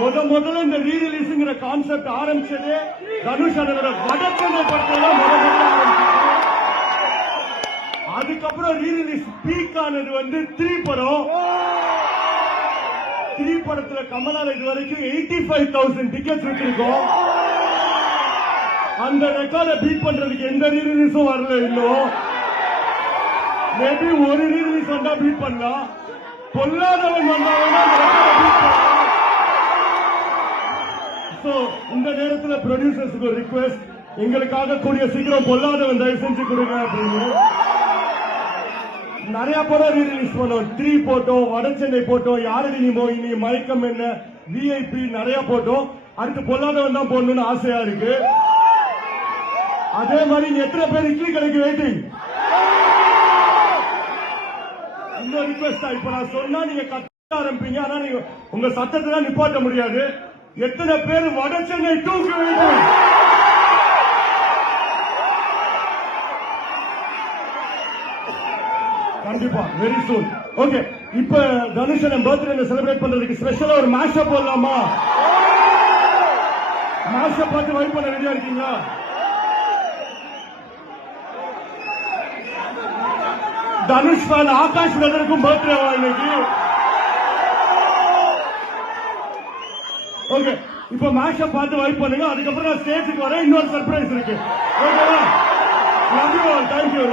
முதல்ல இந்த ரீ ரிலீஸ்ங்கிற கான்செப்ட் ஆரம்பிச்சது தனுஷ் அண்ணனோட வடச்சென்னை படத்துல முதல்ல ஆரம்பிச்சது. அதுக்கப்புறம் ரீ ரிலீஸ் பீக் ஆனது வந்து 3 படம். 3 படத்துல கமலால இது வரைக்கும் 85,000 டிக்கெட்ஸ் விட்டுருக்கோம். அந்த ரெக்கார்டை பீட் பண்றதுக்கு எந்த ரீ ரிலீஸும் வரல. இன்னும் மேபி ஒரு ரீ ரிலீஸ் வந்தா பீட் பண்ணலாம். பொல்லாதவன் வந்தாங்கன்னா பீட் பண்ணலாம். இந்த நேரத்தில் ப்ரொடியூசர்ஸுக்கு ஒரு ரிக்வெஸ்ட், எங்களுக்காக கூடிய சீக்கிரம் பொல்லாதவன் தயவு செஞ்சு கொடுங்க அப்படின்னு. நிறைய படம் ரீ ரிலீஸ் பண்ணோம். 3 போட்டோம், வடச்சென்னை போட்டோம், யாரடி நீ மோகினி, மயக்கம் என்ன, விஐபி நிறைய போட்டோம். அடுத்து பொல்லாதவன் தான் போடணும்னு ஆசையா இருக்கு. அதே மாதிரி எத்தனை பேர் இட்லி கடைக்கு வெயிட்டிங்? இன்னொரு ரிக்வெஸ்ட், இப்ப நான் சொன்னா நீங்க கத்த ஆரம்பிப்பீங்க. ஆனா நீங்க உங்க சத்தத்தை தான் நிப்பாட்ட முடியாது. எத்தனை பேர் வடச்சென்னை 2க்கு வெயிட்டிங்? கண்டிப்பா வெரி சூன். ஓகே, இப்ப தனுஷன் பர்த்டே செலிப்ரேட் பண்றதுக்கு ஸ்பெஷலா ஒரு மேஷப் போடலாமா? மேஷப் பார்த்து வைப் பண்ண ரெடியா இருக்கீங்களா? தனுஷ் ஃபேன் ஆகாஷ் பிரதருக்கும் பர்த்டே இன்னைக்கு. ஓகே, இப்ப மேஷப் பார்த்து வைப் பண்ணுங்க. அதுக்கப்புறம் நான் ஸ்டேஜுக்கு வரேன். இன்னொரு சர்ப்ரைஸ் இருக்கு. ஓகேவா? Love you all. தேங்க்யூ.